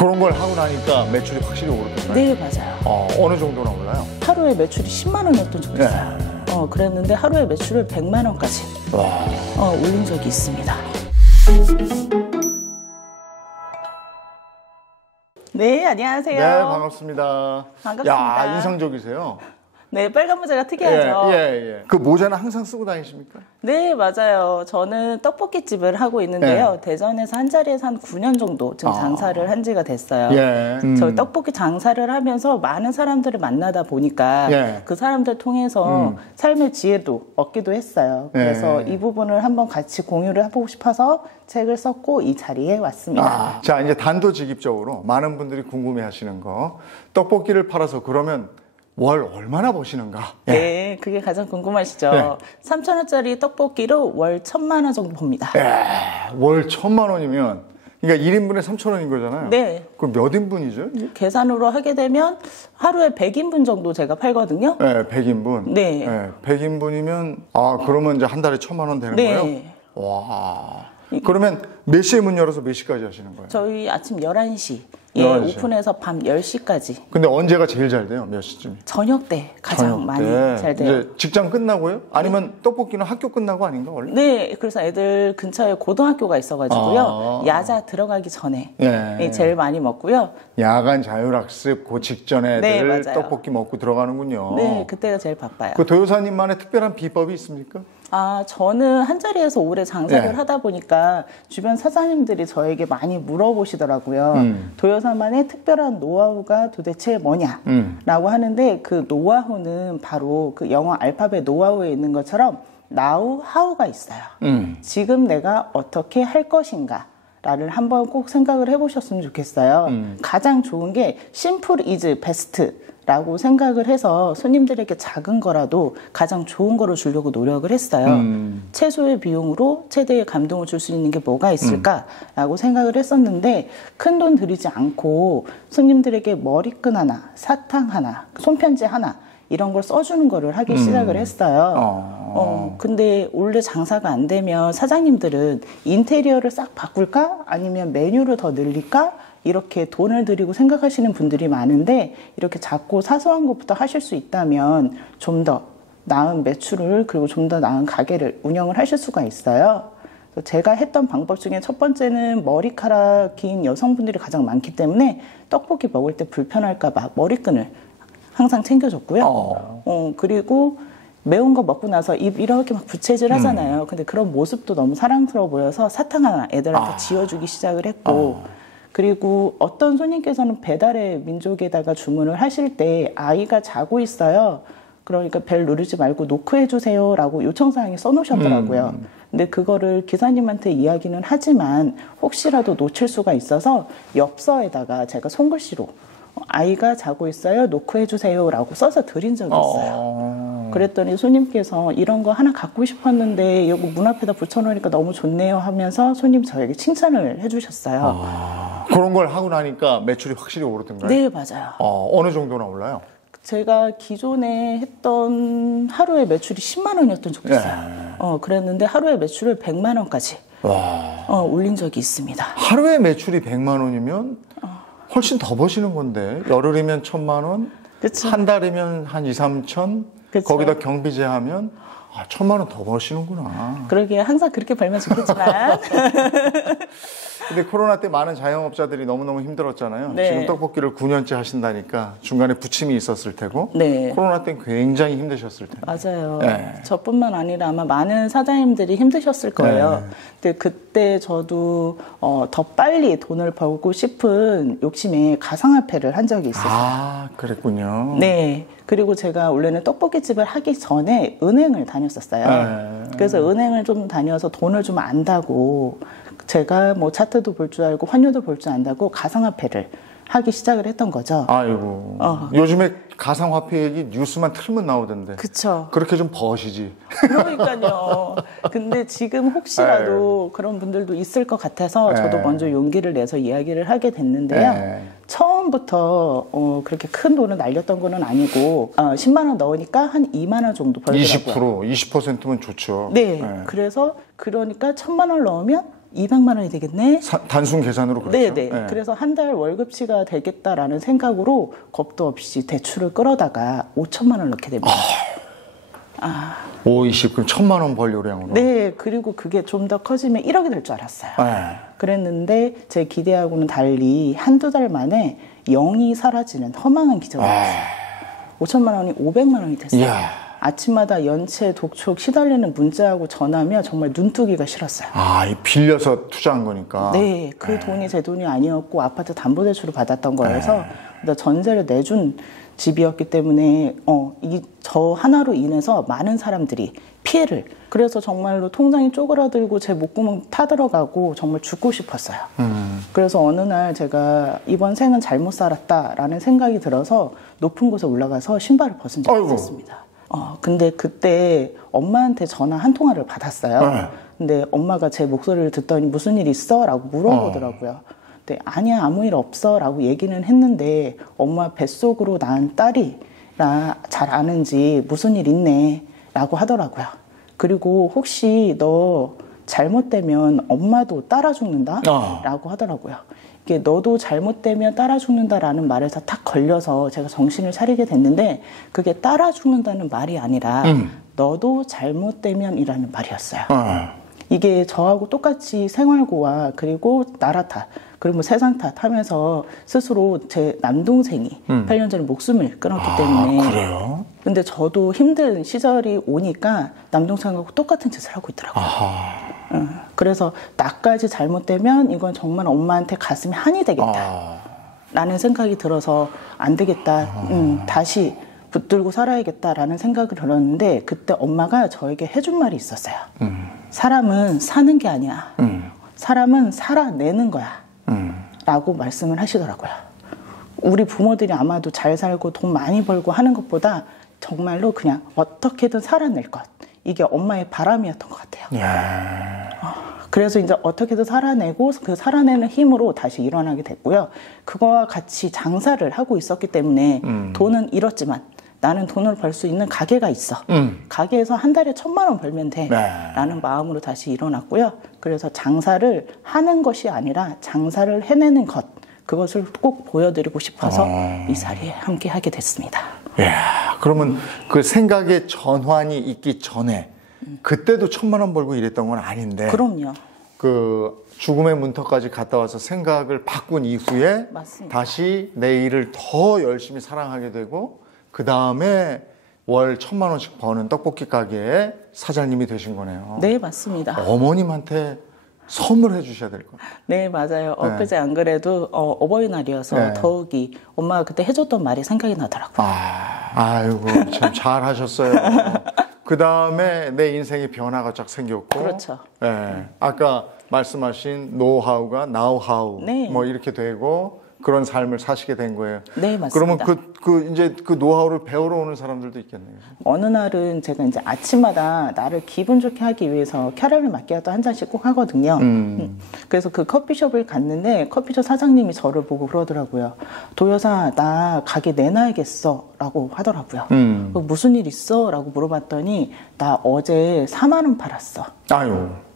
그런 걸 하고 나니까 매출이 확실히 오르던가요? 네, 맞아요. 어느 정도나 올라요? 하루에 매출이 10만 원이었던 적도 있어요. 그랬는데 하루에 매출을 100만 원까지 올린 적이 있습니다. 네, 안녕하세요. 네, 반갑습니다. 반갑습니다. 야, 인상적이세요. 네, 빨간 모자가 특이하죠. 예. 그 모자는 항상 쓰고 다니십니까? 네, 맞아요. 저는 떡볶이집을 하고 있는데요. 대전에서 한 자리에서 한 9년 정도 지금 장사를 한 지가 됐어요. 저 떡볶이 장사를 하면서 많은 사람들을 만나다 보니까 그 사람들 통해서 삶의 지혜도 얻기도 했어요. 그래서 이 부분을 한번 같이 공유를 해보고 싶어서 책을 썼고 이 자리에 왔습니다. 자, 이제 단도직입적으로 많은 분들이 궁금해 하시는 거. 떡볶이를 팔아서 그러면 월 얼마나 버시는가? 네, 그게 가장 궁금하시죠. 3,000원짜리 떡볶이로 월 1,000만 원 정도 법니다. 월 1,000만 원이면 그러니까 1인분에 3,000원인 거잖아요. 네. 그럼 몇 인분이죠? 계산으로 하게 되면 하루에 100인분 정도 제가 팔거든요. 네, 100인분. 네. 100인분이면 그러면 이제 한 달에 1,000만 원 되는 거예요? 와. 그러면 몇 시에 문 열어서 몇 시까지 하시는 거예요? 저희 아침 11시. 11시. 오픈해서 밤 10시까지. 근데 언제가 제일 잘 돼요? 몇 시쯤? 저녁 때 가장 많이 잘 돼요. 이제 직장 끝나고요? 아니면 떡볶이는 학교 끝나고 아닌가 원래? 네, 그래서 애들 근처에 고등학교가 있어가지고요. 야자 들어가기 전에 제일 많이 먹고요. 야간 자율학습 그 직전에 애들 떡볶이 먹고 들어가는군요. 네, 그때가 제일 바빠요. 그 도요사님만의 특별한 비법이 있습니까? 저는 한 자리에서 오래 장사를 하다 보니까 주변 사장님들이 저에게 많이 물어보시더라고요. 도요사만의 특별한 노하우가 도대체 뭐냐라고 하는데 그 노하우는 바로 그 영어 알파벳 노하우에 있는 것처럼 now, how가 있어요. 지금 내가 어떻게 할 것인가 라를 한번 꼭 생각을 해보셨으면 좋겠어요. 가장 좋은 게 simple is best 라고 생각을 해서 손님들에게 작은 거라도 가장 좋은 거를 주려고 노력을 했어요. 최소의 비용으로 최대의 감동을 줄 수 있는 게 뭐가 있을까라고 생각을 했었는데 큰돈 들이지 않고 손님들에게 머리끈 하나, 사탕 하나, 손편지 하나 이런 걸 써주는 거를 하기 시작을 했어요. 근데 원래 장사가 안 되면 사장님들은 인테리어를 싹 바꿀까? 아니면 메뉴를 더 늘릴까? 이렇게 돈을 들이고 생각하시는 분들이 많은데 이렇게 작고 사소한 것부터 하실 수 있다면 좀 더 나은 매출을 그리고 좀 더 나은 가게를 운영을 하실 수가 있어요. 제가 했던 방법 중에 첫 번째는 머리카락 긴 여성분들이 가장 많기 때문에 떡볶이 먹을 때 불편할까 봐 머리끈을 항상 챙겨줬고요. 그리고 매운 거 먹고 나서 입 이렇게 막 부채질 하잖아요. 근데 그런 모습도 너무 사랑스러워 보여서 사탕 하나 애들한테 지어주기 시작을 했고 그리고 어떤 손님께서는 배달의 민족에다가 주문을 하실 때 아이가 자고 있어요. 그러니까 벨 누르지 말고 노크해주세요 라고 요청사항에 써놓으셨더라고요. 근데 그거를 기사님한테 이야기는 하지만 혹시라도 놓칠 수가 있어서 엽서에다가 제가 손글씨로 아이가 자고 있어요. 노크해주세요 라고 써서 드린 적이 있어요. 그랬더니 손님께서 이런 거 하나 갖고 싶었는데 여기 문 앞에다 붙여놓으니까 너무 좋네요 하면서 손님 저에게 칭찬을 해주셨어요. 그런 걸 하고 나니까 매출이 확실히 오르던가요? 네, 맞아요. 어느 정도나 올라요? 제가 기존에 했던 하루에 매출이 10만 원이었던 적도 있어요. 그랬는데 하루에 매출을 100만 원까지 올린 적이 있습니다. 하루에 매출이 100만 원이면 훨씬 더 버시는 건데 열흘이면 1,000만 원, 그쵸. 한 달이면 한 2, 3천, 그쵸. 거기다 경비제 하면 1,000만 원 더 버시는구나. 그러게 항상 그렇게 벌면 좋겠지만 근데 코로나 때 많은 자영업자들이 너무너무 힘들었잖아요. 네. 지금 떡볶이를 9년째 하신다니까 중간에 부침이 있었을 테고 네. 코로나 때 굉장히 힘드셨을 텐데. 맞아요. 네. 저뿐만 아니라 아마 많은 사장님들이 힘드셨을 거예요. 근데 그때 저도 더 빨리 돈을 벌고 싶은 욕심에 가상화폐를 한 적이 있었어요. 그랬군요. 네. 그리고 제가 원래는 떡볶이집을 하기 전에 은행을 다녔었어요. 그래서 은행을 좀 다녀서 돈을 좀 안다고 제가 뭐 차트도 볼 줄 알고 환율도 볼 줄 안다고 가상화폐를 하기 시작을 했던 거죠. 아이고. 요즘에 가상화폐 얘기 뉴스만 틀면 나오던데. 그쵸. 그렇게 좀 버시지. 그러니까요. 근데 지금 혹시라도 그런 분들도 있을 것 같아서 저도 먼저 용기를 내서 이야기를 하게 됐는데요. 처음부터 그렇게 큰 돈을 날렸던 거는 아니고 10만 원 넣으니까 한 2만 원 정도 벌더라고요. 20%면 좋죠. 네. 그래서 그러니까 1,000만 원 넣으면 200만 원이 되겠네. 단순 계산으로 그렇죠. 네네. 네. 그래서 한 달 월급치가 되겠다라는 생각으로 겁도 없이 대출을 끌어다가 5천만 원을 넣게 됩니다. 5, 20, 그럼 1,000만 원 벌 요량으로. 네. 그리고 그게 좀 더 커지면 1억이 될 줄 알았어요. 네. 그랬는데 제 기대하고는 달리 한두 달 만에 0이 사라지는 허망한 기적이 있었어요. 5천만 원이 500만 원이 됐어요. 이야. 아침마다 연체, 독촉, 시달리는 문자하고 전화하며 정말 눈뜨기가 싫었어요. 이 빌려서 투자한 거니까. 네, 그 돈이 제 돈이 아니었고 아파트 담보대출을 받았던 거여서 전세를 내준 집이었기 때문에 저 하나로 인해서 많은 사람들이 피해를. 그래서 정말로 통장이 쪼그라들고 제 목구멍 타들어가고 정말 죽고 싶었어요. 그래서 어느 날 제가 이번 생은 잘못 살았다라는 생각이 들어서 높은 곳에 올라가서 신발을 벗은 적이 있었습니다. 근데 그때 엄마한테 전화 한 통화를 받았어요. 근데 엄마가 제 목소리를 듣더니 무슨 일 있어? 라고 물어보더라고요. 근데 아니야, 아무 일 없어 라고 얘기는 했는데 엄마 뱃속으로 낳은 딸이라 잘 아는지 무슨 일 있네 라고 하더라고요. 그리고 혹시 너 잘못되면 엄마도 따라 죽는다? 라고 하더라고요. 이게 너도 잘못되면 따라 죽는다라는 말에서 탁 걸려서 제가 정신을 차리게 됐는데 그게 따라 죽는다는 말이 아니라 너도 잘못되면이라는 말이었어요. 이게 저하고 똑같이 생활고와 그리고 나라 탓 그리고 뭐 세상 탓 하면서 스스로 제 남동생이 8년 전에 목숨을 끊었기 때문에. 그래요? 근데 저도 힘든 시절이 오니까 남동생하고 똑같은 짓을 하고 있더라고요. 그래서 나까지 잘못되면 이건 정말 엄마한테 가슴이 한이 되겠다 라는 생각이 들어서 안 되겠다. 다시 붙들고 살아야겠다라는 생각을 들었는데 그때 엄마가 저에게 해준 말이 있었어요. 사람은 사는 게 아니야. 사람은 살아내는 거야. 라고 말씀을 하시더라고요. 우리 부모들이 아마도 잘 살고 돈 많이 벌고 하는 것보다 정말로 그냥 어떻게든 살아낼 것. 이게 엄마의 바람이었던 것 같아요. 그래서 이제 어떻게든 살아내고 그 살아내는 힘으로 다시 일어나게 됐고요. 그거와 같이 장사를 하고 있었기 때문에 돈은 잃었지만 나는 돈을 벌 수 있는 가게가 있어. 가게에서 한 달에 1,000만 원 벌면 돼. 라는 마음으로 다시 일어났고요. 그래서 장사를 하는 것이 아니라 장사를 해내는 것. 그것을 꼭 보여드리고 싶어서 이 자리에 함께 하게 됐습니다. 그러면 그 생각의 전환이 있기 전에 그때도 1,000만 원 벌고 이랬던 건 아닌데. 그럼요. 그 죽음의 문턱까지 갔다 와서 생각을 바꾼 이후에 맞습니다. 다시 내 일을 더 열심히 사랑하게 되고 그 다음에 월 1,000만 원씩 버는 떡볶이 가게의 사장님이 되신 거네요. 네, 맞습니다. 어머님한테 선물해 주셔야 될 것 같아요. 네, 맞아요. 엊그제 안 그래도 어버이날이어서 더욱이 엄마가 그때 해줬던 말이 생각이 나더라고요. 아이고 참 잘하셨어요. 그 다음에 내 인생의 변화가 쫙 생겼고. 그렇죠. 아까 말씀하신 노하우가 나우하우 뭐 이렇게 되고 그런 삶을 사시게 된 거예요. 네, 맞습니다. 그러면 이제 그 노하우를 배우러 오는 사람들도 있겠네요. 어느 날은 제가 이제 아침마다 나를 기분 좋게 하기 위해서 캐러멜 마키아토 한 잔씩 꼭 하거든요. 그래서 그 커피숍을 갔는데 커피숍 사장님이 저를 보고 그러더라고요. 도여사, 나 가게 내놔야겠어 라고 하더라고요. 무슨 일 있어? 라고 물어봤더니 나 어제 4만 원 팔았어.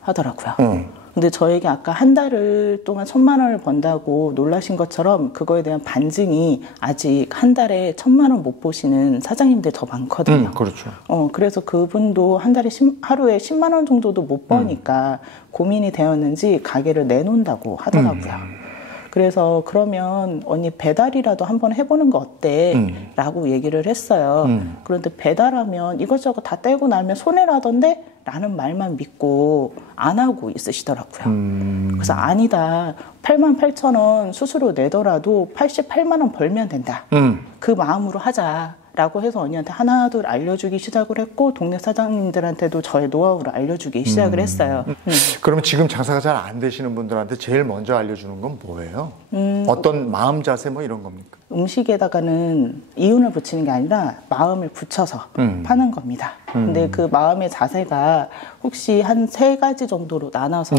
하더라고요. 근데 저에게 아까 한 달 동안 1,000만 원을 번다고 놀라신 것처럼 그거에 대한 반증이 아직 한 달에 1,000만 원 못 보시는 사장님들 더 많거든요. 그렇죠. 그래서 그분도 한 달에 하루에 10만 원 정도도 못 버니까 고민이 되었는지 가게를 내놓는다고 하더라고요. 그래서 그러면 언니 배달이라도 한번 해보는 거 어때? 라고 얘기를 했어요. 그런데 배달하면 이것저것 다 떼고 나면 손해라던데? 라는 말만 믿고 안 하고 있으시더라고요. 그래서 아니다. 88,000원 수수료 내더라도 88만 원 벌면 된다. 그 마음으로 하자. 라고 해서 언니한테 하나둘 알려주기 시작을 했고 동네 사장님들한테도 저의 노하우를 알려주기 시작을 했어요. 그러면 지금 장사가 잘 안 되시는 분들한테 제일 먼저 알려주는 건 뭐예요? 어떤 마음 자세 뭐 이런 겁니까? 음식에다가는 이윤을 붙이는 게 아니라 마음을 붙여서 파는 겁니다. 근데 그 마음의 자세가 혹시 한 3가지 정도로 나눠서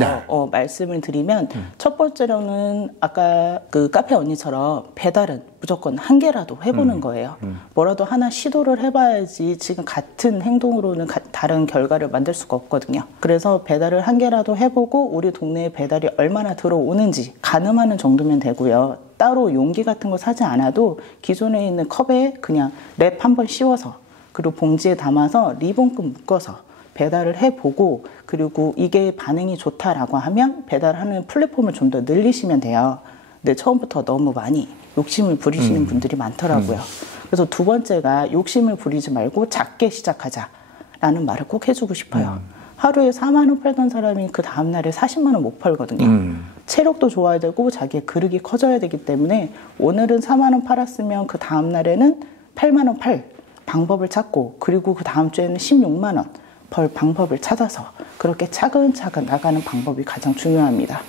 말씀을 드리면 첫 번째로는 아까 그 카페 언니처럼 배달은 무조건 한 개라도 해보는 거예요. 뭐라도 하나 시도를 해봐야지 지금 같은 행동으로는 다른 결과를 만들 수가 없거든요. 그래서 배달을 한 개라도 해보고 우리 동네에 배달이 얼마나 들어오는지 가늠하는 정도면 되고요. 따로 용기 같은 거 사지 않아도 기존에 있는 컵에 그냥 랩 한번 씌워서 그리고 봉지에 담아서 리본끈 묶어서 배달을 해보고 그리고 이게 반응이 좋다라고 하면 배달하는 플랫폼을 좀 더 늘리시면 돼요. 근데 처음부터 너무 많이 욕심을 부리시는 분들이 많더라고요. 그래서 두 번째가 욕심을 부리지 말고 작게 시작하자라는 말을 꼭 해주고 싶어요. 하루에 4만 원 팔던 사람이 그 다음날에 40만 원 못 팔거든요. 체력도 좋아야 되고 자기의 그릇이 커져야 되기 때문에 오늘은 4만 원 팔았으면 그 다음날에는 8만 원 팔 방법을 찾고 그리고 그 다음 주에는 16만 원 벌 방법을 찾아서 그렇게 차근차근 나가는 방법이 가장 중요합니다.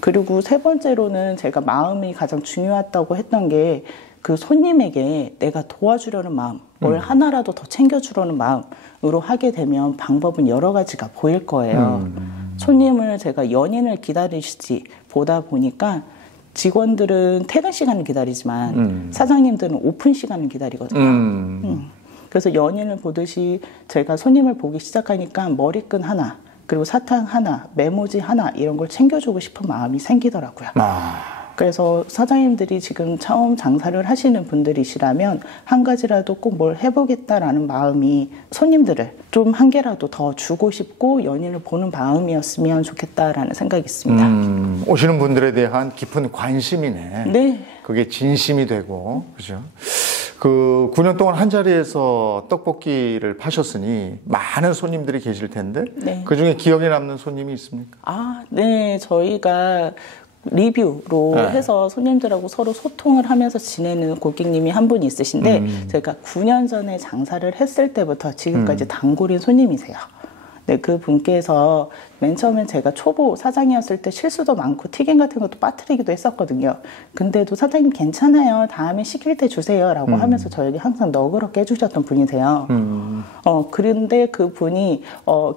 그리고 세 번째로는 제가 마음이 가장 중요하다고 했던 게 그 손님에게 내가 도와주려는 마음, 뭘 하나라도 더 챙겨주려는 마음으로 하게 되면 방법은 여러 가지가 보일 거예요. 손님을 제가 연인을 기다리시지 보다 보니까 직원들은 퇴근 시간을 기다리지만 사장님들은 오픈 시간을 기다리거든요. 그래서 연인을 보듯이 제가 손님을 보기 시작하니까 머리끈 하나, 그리고 사탕 하나, 메모지 하나 이런 걸 챙겨주고 싶은 마음이 생기더라고요. 그래서 사장님들이 지금 처음 장사를 하시는 분들이시라면 한 가지라도 꼭 뭘 해보겠다라는 마음이 손님들을 좀 한 개라도 더 주고 싶고 연인을 보는 마음이었으면 좋겠다라는 생각이 있습니다. 오시는 분들에 대한 깊은 관심이네. 네. 그게 진심이 되고, 그죠? 그 9년 동안 한 자리에서 떡볶이를 파셨으니 많은 손님들이 계실 텐데 네. 그중에 기억에 남는 손님이 있습니까? 아, 네. 저희가 리뷰로 해서 손님들하고 서로 소통을 하면서 지내는 고객님이 한 분 있으신데 제가 9년 전에 장사를 했을 때부터 지금까지 단골인 손님이세요. 네, 그 분께서 맨 처음엔 제가 초보 사장이었을 때 실수도 많고 튀김 같은 것도 빠뜨리기도 했었거든요. 근데도 사장님 괜찮아요. 다음에 시킬 때 주세요. 라고 하면서 저에게 항상 너그럽게 해주셨던 분이세요. 그런데 그 분이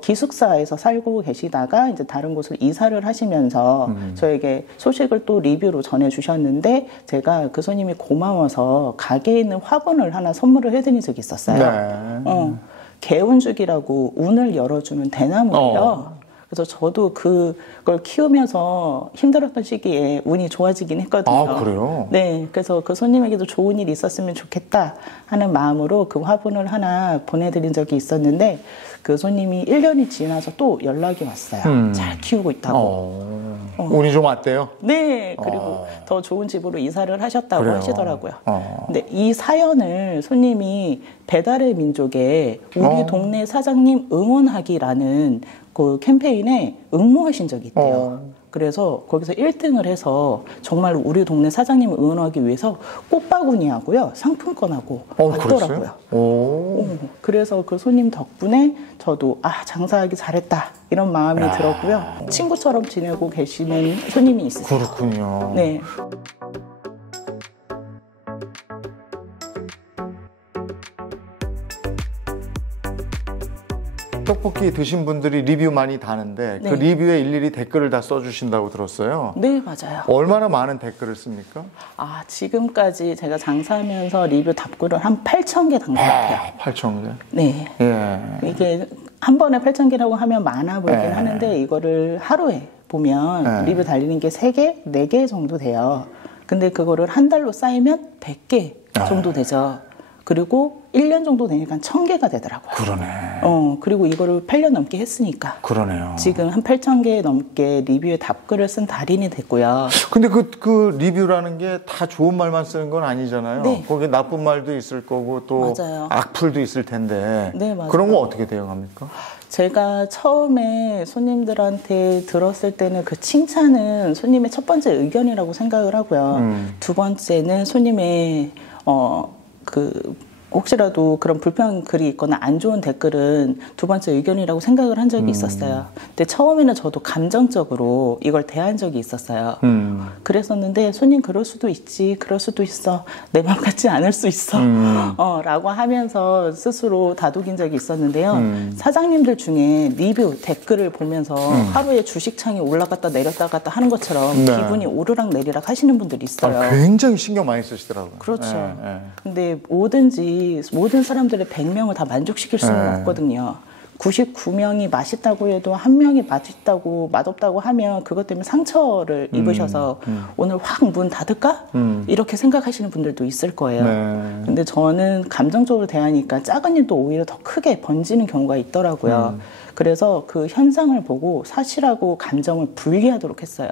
기숙사에서 살고 계시다가 이제 다른 곳을 이사를 하시면서 저에게 소식을 또 리뷰로 전해주셨는데 제가 그 손님이 고마워서 가게에 있는 화분을 하나 선물을 해드린 적이 있었어요. 네. 개운죽이라고 운을 열어주는 대나무예요. 그래서 저도 그걸 키우면서 힘들었던 시기에 운이 좋아지긴 했거든요. 아, 그래요? 네. 그래서 그 손님에게도 좋은 일이 있었으면 좋겠다 하는 마음으로 그 화분을 하나 보내드린 적이 있었는데 그 손님이 1년이 지나서 또 연락이 왔어요. 잘 키우고 있다고. 운이 좀 왔대요? 네. 그리고 더 좋은 집으로 이사를 하셨다고 하시더라고요. 근데 이 사연을 손님이 배달의 민족에 우리 동네 사장님 응원하기라는 그 캠페인에 응모하신 적이 있대요. 그래서 거기서 1등을 해서 정말 우리 동네 사장님을 응원하기 위해서 꽃바구니하고요 상품권하고 왔더라고요. 그래서 그 손님 덕분에 저도 장사하기 잘했다 이런 마음이 들었고요. 친구처럼 지내고 계시는 손님이 있으세요. 그렇군요. 네. 떡볶이 드신 분들이 리뷰 많이 다는데 그 리뷰에 일일이 댓글을 다 써주신다고 들었어요. 네, 맞아요. 얼마나 많은 댓글을 씁니까? 지금까지 제가 장사하면서 리뷰 답글을 한 8,000개 단 것 같아요. 8,000개? 네. 예. 이게 한 번에 8,000개라고 하면 많아 보이긴 하는데 이거를 하루에 보면 리뷰 달리는 게 3개, 4개 정도 돼요. 근데 그거를 한 달로 쌓이면 100개 정도 되죠. 그리고 1년 정도 되니까 1,000개가 되더라고요. 그러네. 그리고 이거를 8년 넘게 했으니까. 그러네요. 지금 한 8,000개 넘게 리뷰에 답글을 쓴 달인이 됐고요. 근데 그 리뷰라는 게 다 좋은 말만 쓰는 건 아니잖아요. 네. 거기에 나쁜 말도 있을 거고 또 맞아요. 악플도 있을 텐데. 네, 맞아요. 그런 거 어떻게 대응합니까? 제가 처음에 손님들한테 들었을 때는 그 칭찬은 손님의 첫 번째 의견이라고 생각을 하고요. 두 번째는 손님의 혹시라도 그런 불평 글이 있거나 안 좋은 댓글은 두 번째 의견이라고 생각을 한 적이 있었어요. 근데 처음에는 저도 감정적으로 이걸 대한 적이 있었어요. 그랬었는데 손님 그럴 수도 있지, 그럴 수도 있어, 내 맘 같지 않을 수 있어 라고 하면서 스스로 다독인 적이 있었는데요. 사장님들 중에 리뷰 댓글을 보면서 하루에 주식창이 올라갔다 내렸다 하는 것처럼 네. 기분이 오르락 내리락 하시는 분들이 있어요. 아, 굉장히 신경 많이 쓰시더라고요. 그렇죠. 근데 모든 사람들의 100명을 다 만족시킬 수는 없거든요. 99명이 맛있다고 해도 한 명이 맛없다고 하면 그것 때문에 상처를 입으셔서 오늘 확 문 닫을까? 이렇게 생각하시는 분들도 있을 거예요. 근데 저는 감정적으로 대하니까 작은 일도 오히려 더 크게 번지는 경우가 있더라고요. 그래서 그 현상을 보고 사실하고 감정을 분리하도록 했어요.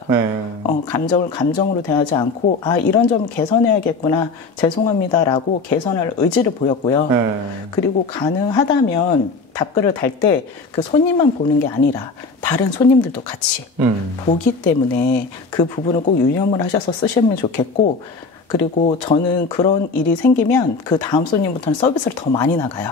감정을 감정으로 대하지 않고 아 이런 점 개선해야겠구나 죄송합니다라고 개선할 의지를 보였고요. 그리고 가능하다면 답글을 달 때 그 손님만 보는 게 아니라 다른 손님들도 같이 보기 때문에 그 부분을 꼭 유념을 하셔서 쓰시면 좋겠고 그리고 저는 그런 일이 생기면 그 다음 손님부터는 서비스를 더 많이 나가요.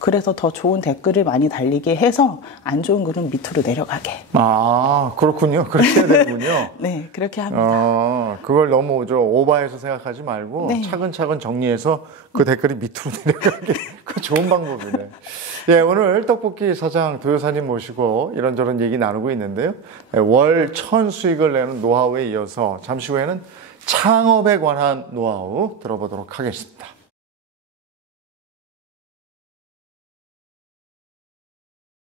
그래서 더 좋은 댓글을 많이 달리게 해서 안 좋은 글은 밑으로 내려가게. 아, 그렇군요. 그렇게 해야 되는군요. 네, 그렇게 합니다. 그걸 너무 오버해서 생각하지 말고 네. 차근차근 정리해서 그 댓글이 밑으로 내려가게. 그 좋은 방법이네. 예, 오늘 떡볶이 사장 도여사님 모시고 이런저런 얘기 나누고 있는데요. 월 1,000 수익을 내는 노하우에 이어서 잠시 후에는 창업에 관한 노하우 들어보도록 하겠습니다.